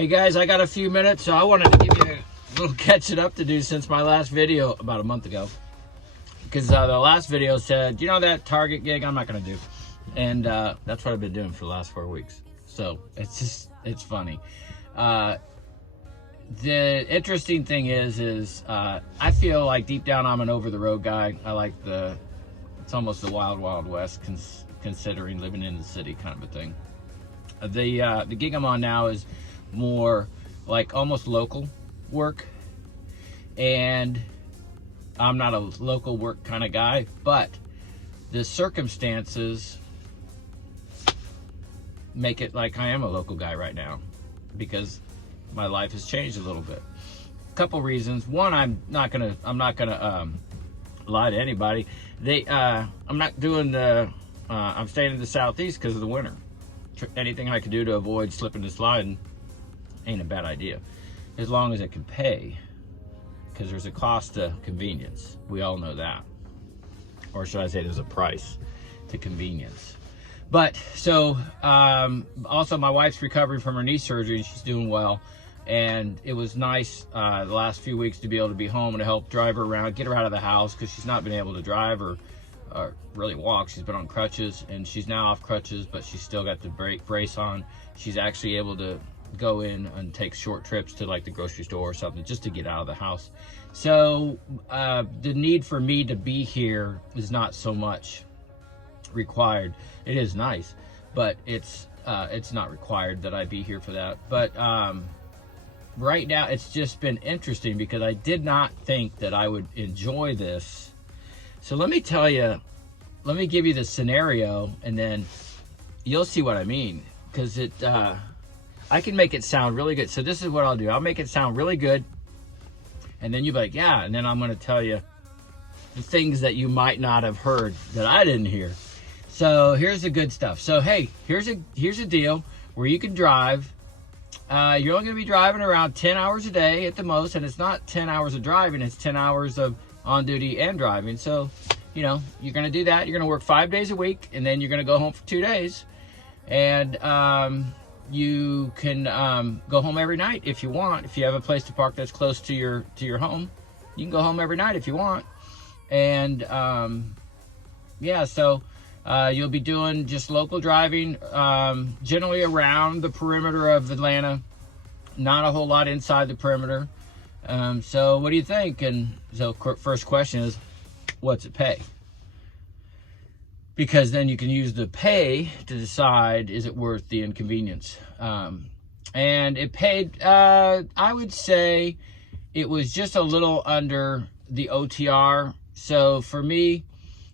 Hey guys, I got a few minutes, so I wanted to give you a little catching up to do since my last video about a month ago. Because the last video said, you know, that Target gig I'm not going to do. And that's what I've been doing for the last 4 weeks. So it's funny. The interesting thing is I feel like deep down I'm an over-the-road guy. I like it's almost the wild, wild west considering living in the city kind of a thing. The gig I'm on now is more like almost local work, and I'm not a local work kind of guy, but the circumstances make it like I am a local guy right now because my life has changed a little bit. A couple reasons. One, I'm not gonna lie to anybody. I'm not doing I'm staying in the Southeast because of the winter. Anything I can do to avoid slipping and sliding ain't a bad idea, as long as it can pay, because there's a cost to convenience. We all know that, or should I say there's a price to convenience. But so also my wife's recovering from her knee surgery. She's doing well, and it was nice the last few weeks to be able to be home and to help drive her around, get her out of the house, because she's not been able to drive or really walk. She's been on crutches, and she's now off crutches, but she's still got the brace on. She's actually able to go in and take short trips to like the grocery store or something just to get out of the house. So the need for me to be here is not so much required. It is nice, but it's not required that I be here for that. But right now it's just been interesting because I did not think that I would enjoy this. So let me tell you, let me give you the scenario, and then you'll see what I mean, because I can make it sound really good. So this is what I'll do. I'll make it sound really good, and then you'll be like, yeah, and then I'm going to tell you the things that you might not have heard that I didn't hear. So here's the good stuff. So hey, here's a deal where you can drive. You're only going to be driving around 10 hours a day at the most, and it's not 10 hours of driving, it's 10 hours of on duty and driving. So, you know, you're going to do that. You're going to work 5 days a week, and then you're going to go home for 2 days. And you can go home every night if you want. If you have a place to park that's close to your home, you can go home every night if you want. And yeah, so you'll be doing just local driving, generally around the perimeter of Atlanta, not a whole lot inside the perimeter. So what do you think? And so first question is, what's it pay? Because then you can use the pay to decide, is it worth the inconvenience? And it paid, I would say it was just a little under the OTR. So for me,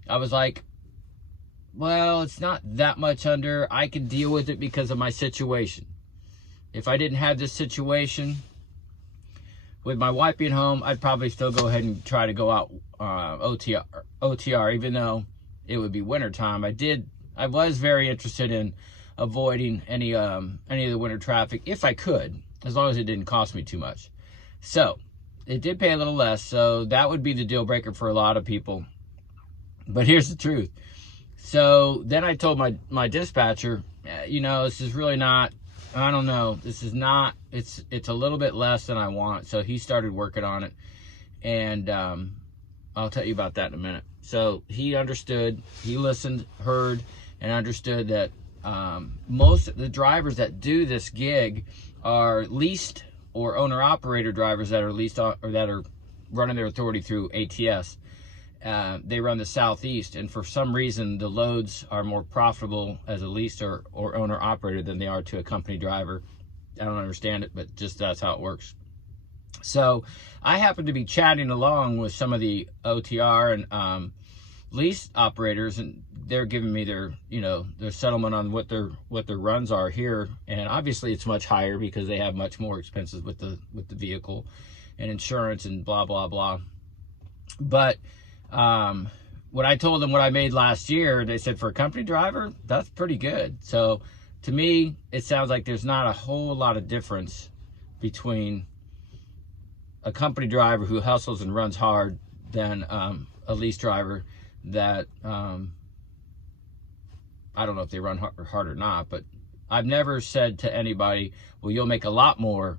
I was like, well, it's not that much under. I can deal with it because of my situation. If I didn't have this situation with my wife being home, I'd probably still go ahead and try to go out OTR, even though it would be winter time. I was very interested in avoiding any of the winter traffic if I could, as long as it didn't cost me too much. So it did pay a little less, so that would be the deal breaker for a lot of people. But here's the truth. So then I told my dispatcher, you know, this is really not, I don't know, this is not, it's a little bit less than I want. So he started working on it, and I'll tell you about that in a minute. So he understood, he listened, heard, and understood that most of the drivers that do this gig are leased or owner-operator drivers that are leased or that are running their authority through ATS. They run the Southeast, and for some reason the loads are more profitable as a leased or owner-operator than they are to a company driver. I don't understand it, but just that's how it works. So I happen to be chatting along with some of the OTR and lease operators, and they're giving me their settlement on what their runs are here, and obviously it's much higher because they have much more expenses with the vehicle and insurance and blah blah blah. But when I told them what I made last year, they said for a company driver, that's pretty good. So to me, it sounds like there's not a whole lot of difference between a company driver who hustles and runs hard than a lease driver that I don't know if they run hard or not, but I've never said to anybody, well, you'll make a lot more,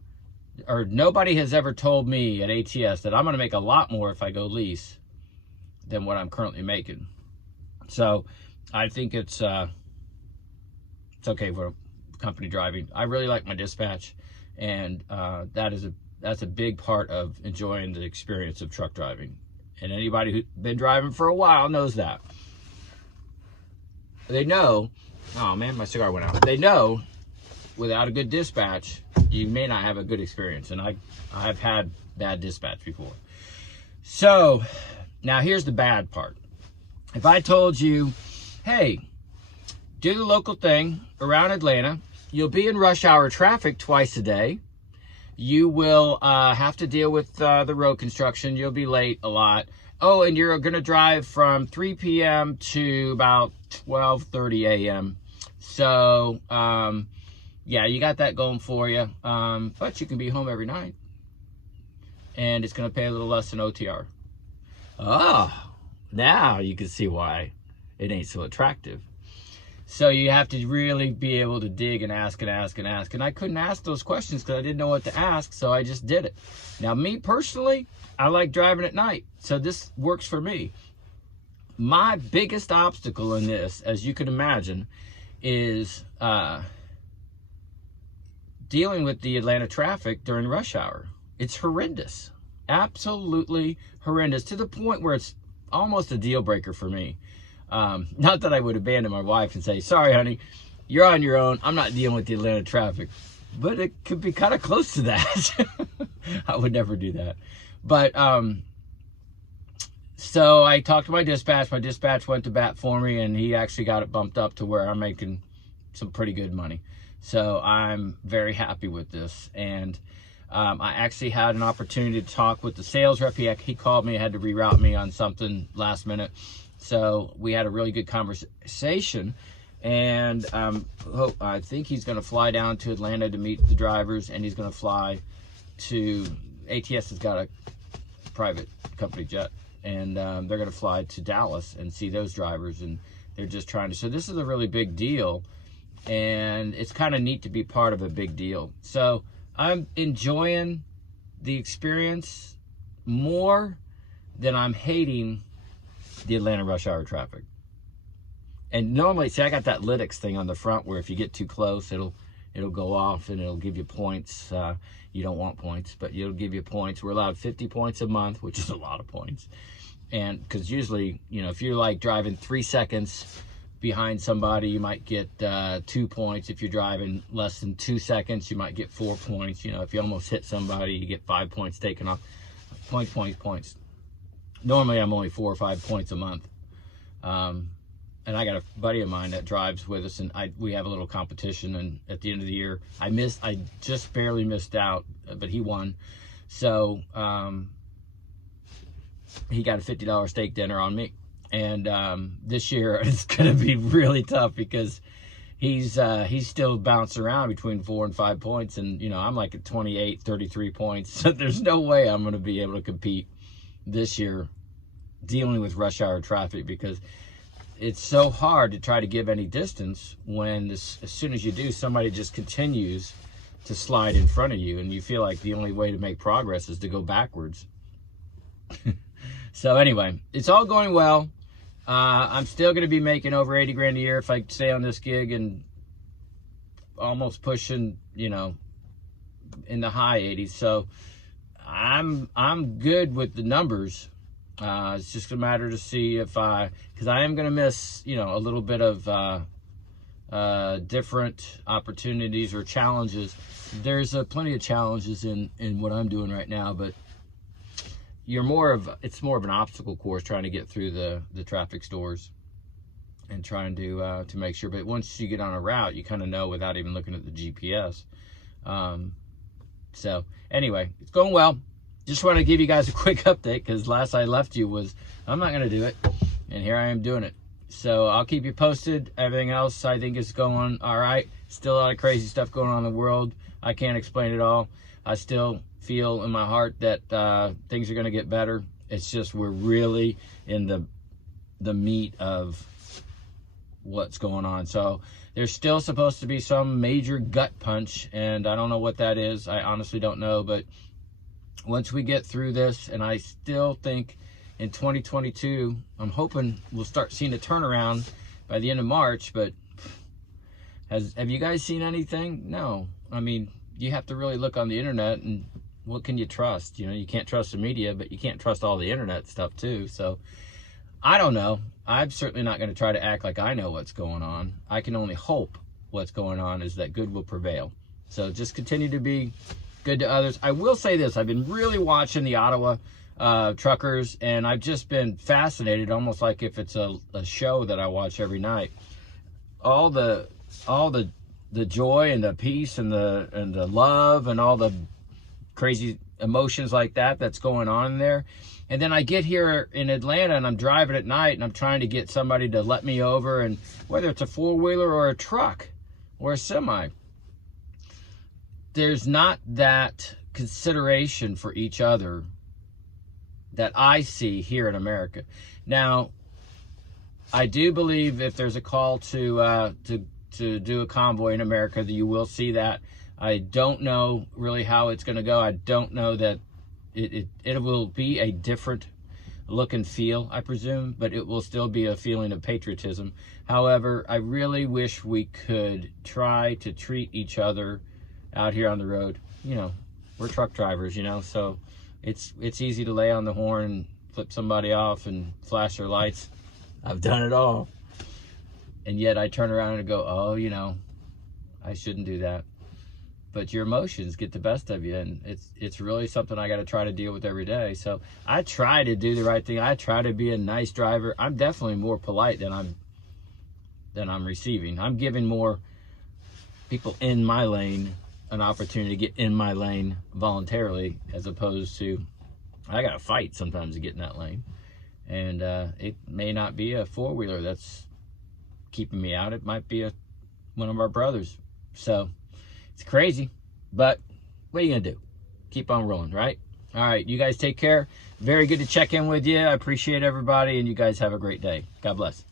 or nobody has ever told me at ATS that I'm going to make a lot more if I go lease than what I'm currently making. So I think it's okay for company driving. I really like my dispatch, and that's a big part of enjoying the experience of truck driving. And anybody who's been driving for a while knows that. They know, oh man, my cigar went out. They know without a good dispatch, you may not have a good experience. And I've had bad dispatch before. So now here's the bad part. If I told you, hey, do the local thing around Atlanta, you'll be in rush hour traffic twice a day. You will have to deal with the road construction. You'll be late a lot. Oh, and you're going to drive from 3 p.m. to about 12:30 a.m. So, yeah, you got that going for you. But you can be home every night. And it's going to pay a little less than OTR. Oh, now you can see why it ain't so attractive. So you have to really be able to dig and ask and ask and ask. And I couldn't ask those questions because I didn't know what to ask, so I just did it. Now, me personally, I like driving at night, so this works for me. My biggest obstacle in this, as you can imagine, is dealing with the Atlanta traffic during rush hour. It's horrendous. Absolutely horrendous, to the point where it's almost a deal breaker for me. Not that I would abandon my wife and say, sorry, honey, you're on your own. I'm not dealing with the Atlanta traffic. But it could be kind of close to that. I would never do that. But, so I talked to my dispatch. My dispatch went to bat for me, and he actually got it bumped up to where I'm making some pretty good money. So I'm very happy with this. And I actually had an opportunity to talk with the sales rep. He called me, had to reroute me on something last minute. So we had a really good conversation, and I think he's going to fly down to Atlanta to meet the drivers, and he's going to fly to, ATS has got a private company jet, and they're going to fly to Dallas and see those drivers, and they're just trying to, so this is a really big deal, and it's kind of neat to be part of a big deal. So I'm enjoying the experience more than I'm hating the Atlanta rush hour traffic. And normally, see, I got that Lytx thing on the front where if you get too close, it'll go off and it'll give you points. You don't want points, but it'll give you points. We're allowed 50 points a month, which is a lot of points. And because usually, you know, if you're like driving 3 seconds behind somebody, you might get 2 points. If you're driving less than 2 seconds, you might get 4 points. You know, if you almost hit somebody, you get 5 points taken off. Points. Normally, I'm only 4 or 5 points a month. And I got a buddy of mine that drives with us, and we have a little competition. And at the end of the year, I just barely missed out, but he won. So he got a $50 steak dinner on me. And this year it's going to be really tough because he's still bouncing around between 4 and 5 points, and you know, I'm like at 28, 33 points. So there's no way I'm going to be able to compete this year dealing with rush hour traffic, because it's so hard to try to give any distance when as soon as you do, somebody just continues to slide in front of you, and you feel like the only way to make progress is to go backwards. So anyway, it's all going well. I'm still going to be making over 80 grand a year if I stay on this gig, and almost pushing, you know, in the high 80s. So I'm good with the numbers. It's just a matter to see if because I am going to miss, you know, a little bit of different opportunities or challenges. There's plenty of challenges in what I'm doing right now, but it's more of an obstacle course trying to get through the traffic stores and trying to make sure. But once you get on a route, you kind of know without even looking at the GPS. So anyway, it's going well. Just want to give you guys a quick update, because last I left you was, I'm not going to do it. And here I am doing it. So I'll keep you posted. Everything else I think is going all right. Still a lot of crazy stuff going on in the world. I can't explain it all. I still feel in my heart that things are going to get better. It's just we're really in the meat of what's going on. So there's still supposed to be some major gut punch, and I don't know what that is. I honestly don't know, but once we get through this, and I still think in 2022, I'm hoping we'll start seeing a turnaround by the end of March. But have you guys seen anything? No. I mean, you have to really look on the internet, and what can you trust? You know, you can't trust the media, but you can't trust all the internet stuff too. So I don't know. I'm certainly not going to try to act like I know what's going on. I can only hope what's going on is that good will prevail. So just continue to be good to others. I will say this. I've been really watching the Ottawa truckers, and I've just been fascinated, almost like if it's a show that I watch every night. All the joy and the peace and the love and all the crazy emotions like that's going on there. And then I get here in Atlanta, and I'm driving at night, and I'm trying to get somebody to let me over, and whether it's a four-wheeler or a truck or a semi, there's not that consideration for each other that I see here in America. Now, I do believe if there's a call to do a convoy in America, that you will see that. I don't know really how it's going to go. I don't know that it will be a different look and feel, I presume, but it will still be a feeling of patriotism. However, I really wish we could try to treat each other out here on the road. You know, we're truck drivers, you know, so it's easy to lay on the horn and flip somebody off and flash their lights. I've done it all. And yet I turn around and go, oh, you know, I shouldn't do that. But your emotions get the best of you, and it's really something I got to try to deal with every day. So I try to do the right thing. I try to be a nice driver. I'm definitely more polite than I'm receiving. I'm giving more people in my lane an opportunity to get in my lane voluntarily, as opposed to I got to fight sometimes to get in that lane. And it may not be a four-wheeler that's keeping me out. It might be one of our brothers. So it's crazy, but what are you going to do? Keep on rolling, right? All right, you guys take care. Very good to check in with you. I appreciate everybody, and you guys have a great day. God bless.